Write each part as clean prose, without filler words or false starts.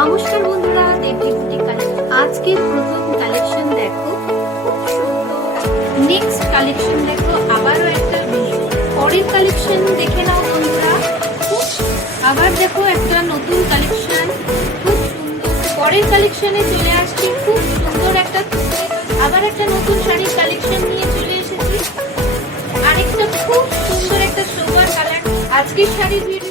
নমস্কার বন্ধুরা, দেবী boutique collection আজকের প্রথম কালেকশন দেখো, খুব সুন্দর। নেক্সট কালেকশন দেখো, আবারও একটা পরের কালেকশন দেখে নাও বন্ধুরা। আবার দেখো একটা নতুন কালেকশন, খুব সুন্দর। পরের কালেকশনে চলে আসছি, খুব সুন্দর একটা, আবার একটা নতুন শাড়ির কালেকশন নিয়ে চলে এসেছি। আরেকটা খুব সুন্দর একটা সোবার কালার আজকের শাড়ির ভিডিও।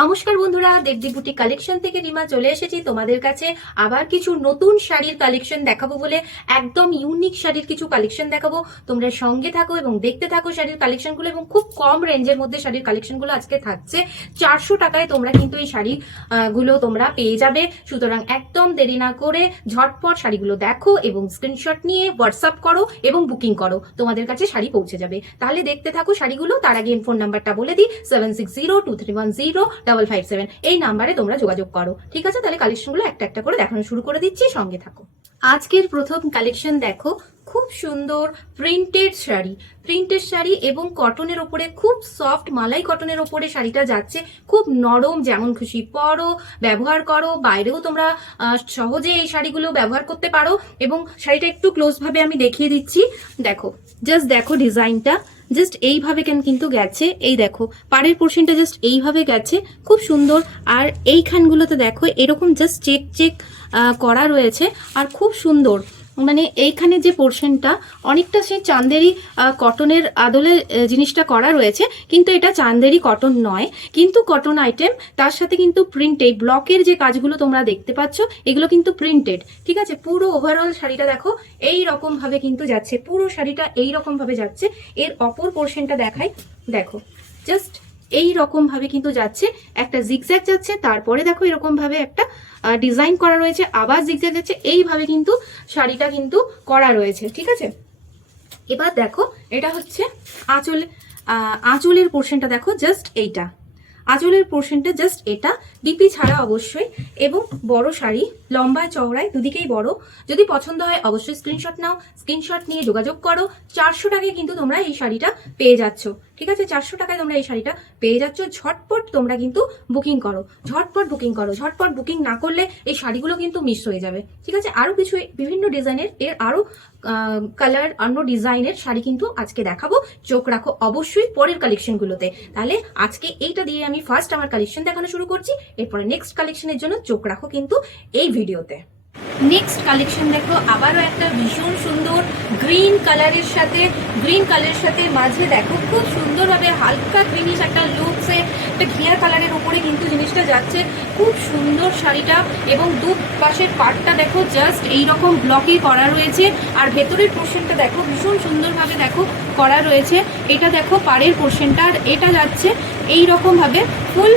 নমস্কার বন্ধুরা, দেবদীপ বুটিক কালেকশন থেকে রিমা চলে এসেছি তোমাদের কাছে আবার কিছু নতুন শাড়ির কালেকশন দেখাবো বলে। একদম ইউনিক শাড়ির কিছু কালেকশন দেখাবো, তোমরা সঙ্গে থাকো এবং দেখতে থাকো শাড়ির কালেকশনগুলো। এবং খুব কম রেঞ্জের মধ্যে শাড়ির কালেকশনগুলো আজকে থাকছে। 400 টাকায় তোমরা কিন্তু এই শাড়িগুলো তোমরা পেয়ে যাবে। সুতরাং একদম দেরি না করে ঝটপট শাড়িগুলো দেখো এবং স্ক্রিনশট নিয়ে হোয়াটসঅ্যাপ করো এবং বুকিং করো, তোমাদের কাছে শাড়ি পৌঁছে যাবে। তাহলে দেখতে থাকো শাড়িগুলো। তার আগে ফোন নাম্বারটা বলে দিই, 7602310557। এই নাম্বারে তোমরা যোগাযোগ করো, ঠিক আছে? তাহলে কালেকশনগুলো একটা একটা করে দেখানো শুরু করে দিচ্ছি, সঙ্গে থাকো। আজকের প্রথম কালেকশন দেখো, খুব সুন্দর প্রিন্টেড শাড়ি এবং কটনের ওপরে, খুব সফট মালাই কটনের ওপরে শাড়িটা যাচ্ছে। খুব নরম, যেমন খুশি পরো, ব্যবহার করো। বাইরেও তোমরা সহজে এই শাড়িগুলো ব্যবহার করতে পারো। এবং শাড়িটা একটু ক্লোজ ভাবে আমি দেখিয়ে দিচ্ছি। দেখো, জাস্ট দেখো ডিজাইনটা, জাস্ট এইভাবে কিন্তু গেছে। এই দেখো পাড়ের পোর্শনটা জাস্ট এইভাবে গেছে, খুব সুন্দর। আর এইখানগুলোতে দেখো এরকম জাস্ট চেক করা রয়েছে, আর খুব সুন্দর। মানে এইখানে যে পোর্শনটা অনেকটা সেই চান্দেরি কটনের আদলে জিনিসটা করা রয়েছে, কিন্তু এটা চান্দেরি কটন নয়, কিন্তু কটন আইটেম। তার সাথে কিন্তু প্রিন্টেড ব্লকের যে কাজগুলো তোমরা দেখতে পাচ্ছ, এগুলো কিন্তু প্রিন্টেড, ঠিক আছে? পুরো ওভারঅল শাড়িটা দেখো এই রকম ভাবে কিন্তু যাচ্ছে, পুরো শাড়িটা এই রকম ভাবে যাচ্ছে। এর অপর পোর্শনটা দেখাই, দেখো জাস্ট এই রকম ভাবে কিন্তু যাচ্ছে, একটা জিগজ্যাগ যাচ্ছে, তারপরে দেখো এরকম ভাবে একটা ডিজাইন করা রয়েছে, আবার জিগজ্যাগ যাচ্ছে, এইভাবে কিন্তু শাড়িটা কিন্তু করা রয়েছে, ঠিক আছে? এবার দেখো এটা হচ্ছে আঁচলের পোর্শনটা দেখো, জাস্ট এইটা আঁচলের পোর্শনটা, জাস্ট এটা ডিপি ছাড়া অবশ্যই। এবং বড় শাড়ি, লম্বায় চওড়ায় দুদিকেই বড়। যদি পছন্দ হয় অবশ্যই স্ক্রিনশট নাও, স্ক্রিনশট নিয়ে যোগাযোগ করো। 400 টাকায় কিন্তু তোমরা এই শাড়িটা পেয়ে যাচ্ছ, ঠিক আছে? 400 টাকায় তোমরা এই শাড়িটা পেয়ে যাচ্ছ। ঝটপট তোমরা কিন্তু বুকিং করো, ঝটপট বুকিং না করলে এই শাড়িগুলো কিন্তু মিস হয়ে যাবে, ঠিক আছে? আরো কিছু বিভিন্ন ডিজাইনের, এর আরো কালার, অন্য ডিজাইনের শাড়ি কিন্তু আজকে দেখাবো। চোখ রাখো অবশ্যই পরের কালেকশনগুলোতে। তাহলে আজকে এইটা দিয়ে আমি ফার্স্ট আমার কালেকশন দেখানো শুরু করছি, এরপরে নেক্সট কালেকশনের জন্য চোখ রাখো কিন্তু এই ভিডিওতে। নেক্সট কালেকশন দেখো, আবারও একটা ভীষণ সুন্দর গ্রিন কালারের সাথে মাঝে দেখো খুব সুন্দরভাবে হালকা গ্রিনিশ একটা লুকসে একটা ঘিয়া কালারের উপরে কিন্তু জিনিসটা যাচ্ছে। খুব সুন্দর শাড়িটা, এবং দু পাশের পাটটা দেখো জাস্ট এইরকম ব্লকে করা রয়েছে। আর ভেতরের পোর্শনটা দেখো ভীষণ সুন্দরভাবে দেখো করা রয়েছে। এটা দেখো পাড়ের পোর্শনটা, আর এটা যাচ্ছে এইরকম ভাবে ফুল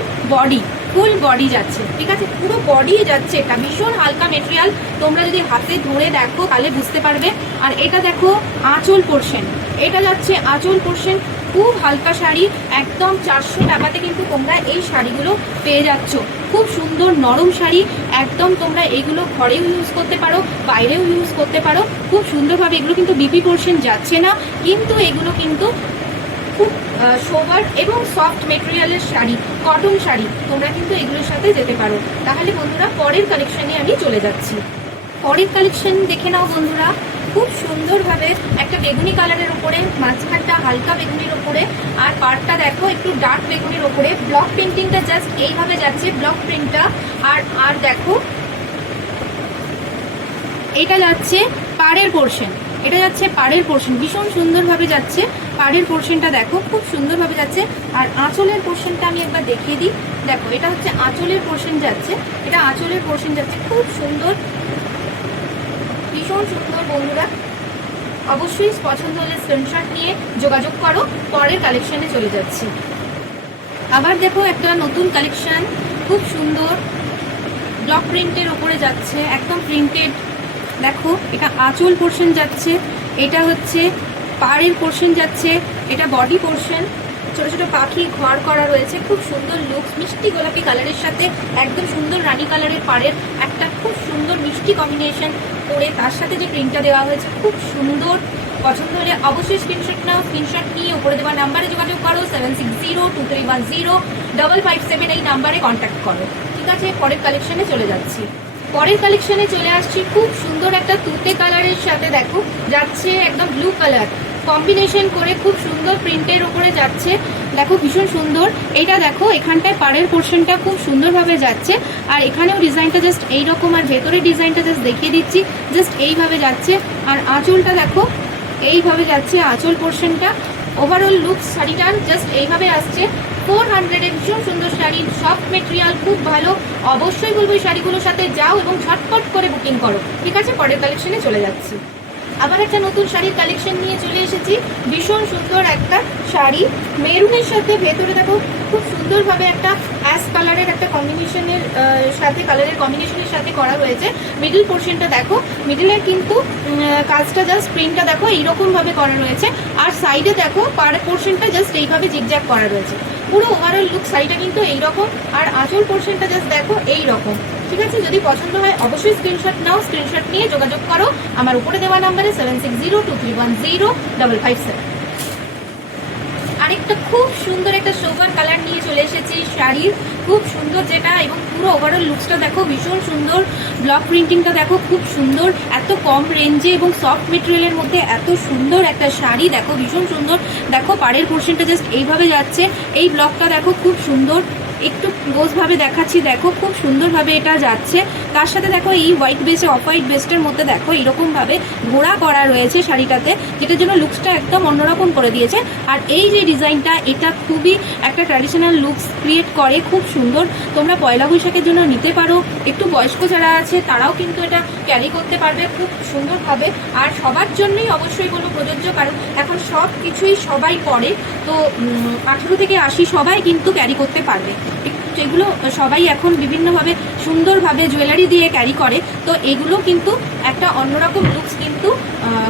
বডি যাচ্ছে, ঠিক আছে? পুরো বডি যাচ্ছে। এটা ভীষণ হালকা মেটেরিয়াল, তোমরা যদি হাতে ধরে দেখো তাহলে বুঝতে পারবে। আর এটা দেখো আঁচল পোর্শন, এটা যাচ্ছে আঁচল পোর্শন। খুব হালকা শাড়ি, একদম 400 টাকাতে কিন্তু তোমরা এই শাড়িগুলো পেয়ে যাচ্ছ। খুব সুন্দর নরম শাড়ি, একদম তোমরা এগুলো ঘরেও ইউজ করতে পারো, বাইরেও ইউজ করতে পারো খুব সুন্দরভাবে। এগুলো কিন্তু বিপি পোর্শন যাচ্ছে না, কিন্তু এগুলো কিন্তু খুব সোবার এবং সফট মেটেরিয়ালের শাড়ি, কটন শাড়ি, তোমরা কিন্তু এগুলোর সাথে যেতে পারো। তাহলে বন্ধুরা পরের কালেকশনে আমি চলে যাচ্ছি। পরের কালেকশন দেখে নাও বন্ধুরা, খুব সুন্দরভাবে একটা বেগুনি কালারের উপরে, মাঝখানটা হালকা বেগুনির উপরে, আর পাড়টা দেখো একটু ডার্ক বেগুনির উপরে। ব্লক প্রিন্টিংটা জাস্ট এইভাবে যাচ্ছে, ব্লক প্রিন্টটা। আর দেখো এটা যাচ্ছে পাড়ের পোর্শন, ভীষণ সুন্দরভাবে যাচ্ছে। পাড়ের পোর্শনটা দেখো খুব সুন্দরভাবে যাচ্ছে। আর আঁচলের পোর্শনটা আমি একবার দেখিয়ে দিই, দেখো এটা হচ্ছে আঁচলের পোর্শন যাচ্ছে, খুব সুন্দর, ভীষণ সুন্দর। বন্ধুরা অবশ্যই পছন্দ হলে স্ক্রিনশট নিয়ে যোগাযোগ করো। পরের কালেকশনে চলে যাচ্ছি। আবার দেখো একটা নতুন কালেকশন, খুব সুন্দর ব্লক প্রিন্টের ওপরে যাচ্ছে, একদম প্রিন্টেড। দেখো এটা আঁচল পোর্শন যাচ্ছে, এটা হচ্ছে পাড়ের পোর্শন যাচ্ছে, এটা বডি পোর্শন। ছোট ছোট পাখি ঘর করা রয়েছে, খুব সুন্দর লুক, মিষ্টি গোলাপি কালারের সাথে একদম সুন্দর রানী কালারের পাড়ের একটা খুব সুন্দর মিষ্টি কম্বিনেশন করে তার সাথে যে প্রিন্টটা দেওয়া হয়েছে খুব সুন্দর। পছন্দ হলে অবশ্যই স্ক্রিনশট নাও, স্ক্রিনশট নিয়ে উপরে দেওয়া নাম্বারে যোগাযোগ করো, 7602310557 এই নাম্বারে কন্ট্যাক্ট করো। ঠিক আছে, পরের কালেকশনে চলে যাচ্ছি। পরের কালেকশনে চলে আসছি খুব সুন্দর একটা তুতে কালারের সাথে, দেখো যাচ্ছে একদম ব্লু কালার কম্বিনেশন করে, খুব সুন্দর প্রিন্টের উপরে যাচ্ছে, দেখো ভীষণ সুন্দর। এটা দেখো এখানটায় পাড়ের পোর্শনটা খুব সুন্দরভাবে যাচ্ছে, আর এখানেও ডিজাইনটা জাস্ট এইরকম, আর ভেতরের ডিজাইনটা জাস্ট দেখিয়ে দিচ্ছি, জাস্ট এইভাবে যাচ্ছে। আর আঁচলটা দেখো এইভাবে যাচ্ছে, আঁচল পোর্শনটা। ওভারঅল লুক শাড়িটার জাস্ট এইভাবে আসছে। 400 এর ভীষণ সুন্দর শাড়ি, সফট মেটেরিয়াল, খুব ভালো। অবশ্যই বলবো এই শাড়িগুলোর সাথে যাও এবং ঝটপট করে বুকিং করো। ঠিক আছে, পরের কালেকশনে চলে যাচ্ছি। আবার একটা নতুন শাড়ির কালেকশন নিয়ে চলে এসেছি। ভীষণ সুন্দর একটা শাড়ি, মেরুনের সাথে ভেতরে দেখো খুব সুন্দরভাবে একটা অ্যাশ কালারের একটা কম্বিনেশনের সাথে, কালারের কম্বিনেশনের সাথে করা হয়েছে। মিডল পোর্শনটা দেখো, মিডলের কিন্তু কাজটা জাস্ট প্রিন্টটা দেখো এইরকমভাবে করা রয়েছে, আর সাইডে দেখো পার পোর্শনটা জাস্ট এইভাবে জিগজ্যাগ করা রয়েছে। পুরো ওভারঅল লুক শাড়িটা কিন্তু এইরকম, আর আঁচল পোর্শনটা জাস্ট দেখো এইরকম। ঠিক আছে, যদি পছন্দ হয় অবশ্যই স্ক্রিনশট নাও, স্ক্রিনশট নিয়ে যোগাযোগ করো আমার উপরে দেওয়া নাম্বারে 7602310557। আরেকটা খুব সুন্দর একটা সোবার কালার নিয়ে চলে এসেছি শাড়ির, খুব সুন্দর যেটা, এবং পুরো ওভারঅল লুকসটা দেখো ভীষণ সুন্দর। ব্লক প্রিন্টিংটা দেখো খুব সুন্দর, এত কম রেঞ্জে এবং সফট মেটেরিয়ালের মধ্যে এত সুন্দর একটা শাড়ি, দেখো ভীষণ সুন্দর। দেখো পাড়ের পোর্শনটা জাস্ট এইভাবে যাচ্ছে, এই ব্লকটা দেখো খুব সুন্দর, একটু ক্লোজভাবে দেখাচ্ছি, দেখো খুব সুন্দরভাবে এটা যাচ্ছে। তার সাথে দেখো এই হোয়াইট বেসে, অফ হোয়াইট বেসটার মধ্যে দেখো এইরকমভাবে ঘোড়া করা রয়েছে শাড়িটাতে, যেটার জন্য লুকসটা একদম অন্যরকম করে দিয়েছে। আর এই যে ডিজাইনটা, এটা খুবই একটা ট্র্যাডিশনাল লুকস ক্রিয়েট করে, খুব সুন্দর। তোমরা পয়লা বৈশাখের জন্য নিতে পারো, একটু বয়স্ক যারা আছে তারাও কিন্তু এটা ক্যারি করতে পারবে খুব সুন্দরভাবে। আর সবার জন্যই অবশ্যই বলবো প্রযোজ্য, কারণ এখন সব কিছুই সবাই পরে, তো 18 থেকে 80 সবাই কিন্তু ক্যারি করতে পারবে। যেগুলো সবাই এখন বিভিন্নভাবে সুন্দরভাবে জুয়েলারি দিয়ে ক্যারি করে, তো এগুলো কিন্তু একটা অন্যরকম লুকস কিন্তু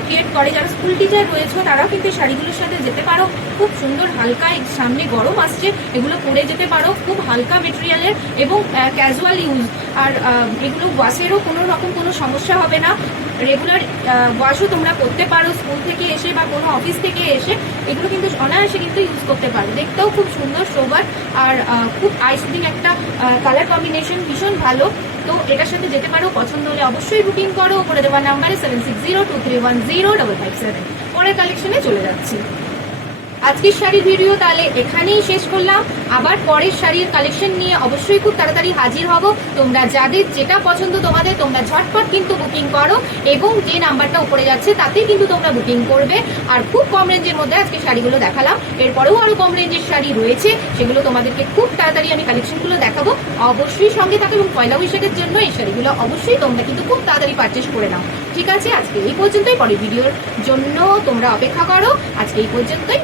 ক্রিয়েট করে। যারা স্কুল টিচার রয়েছে তারাও কিন্তু এই শাড়িগুলোর সাথে যেতে পারো, খুব সুন্দর হালকা, সামনে গরম আসছে, এগুলো পরে যেতে পারো, খুব হালকা মেটেরিয়ালের এবং ক্যাজুয়াল ইউজ। আর এগুলো ওয়াশেরও কোনো রকম কোনো সমস্যা হবে না, রেগুলার ওয়াশও তোমরা করতে পারো, স্কুল থেকে এসে বা কোনো অফিস থেকে এসে এগুলো কিন্তু অনায়াসে কিন্তু ইউজ করতে পারো। দেখতেও খুব সুন্দর সোবার, আর খুব আইসিং একটা কালার কম্বিনেশন, ভীষণ ভালো। তো এটার সাথে যেতে পারো, পছন্দ হলে অবশ্যই বুকিং করো করে দেওয়ার নাম্বারে 7602310557। পরের কালেকশনে চলে যাচ্ছি। আজকের শাড়ির ভিডিও তাহলে এখানেই শেষ করলাম। আবার পরের শাড়ির কালেকশন নিয়ে অবশ্যই খুব তাড়াতাড়ি হাজির হব। তোমরা যাদের যেটা পছন্দ তোমাদের, তোমরা ঝটপট কিন্তু বুকিং করো, এবং যে নাম্বারটা উপরে যাচ্ছে তাতেই কিন্তু তোমরা বুকিং করবে। আর খুব কম রেঞ্জের মধ্যে আজকে শাড়িগুলো দেখালাম, এরপরেও আরো কম রেঞ্জের শাড়ি রয়েছে, সেগুলো তোমাদেরকে খুব তাড়াতাড়ি আমি কালেকশনগুলো দেখাবো। অবশ্যই সঙ্গে থাকো, এবং পয়লা বৈশাখের জন্য এই শাড়িগুলো অবশ্যই তোমরা কিন্তু খুব তাড়াতাড়ি পারচেস করে নাও। ঠিক আছে, আজকে এই পর্যন্তই, পরের ভিডিওর জন্য তোমরা অপেক্ষা করো। আজকে এই পর্যন্তই।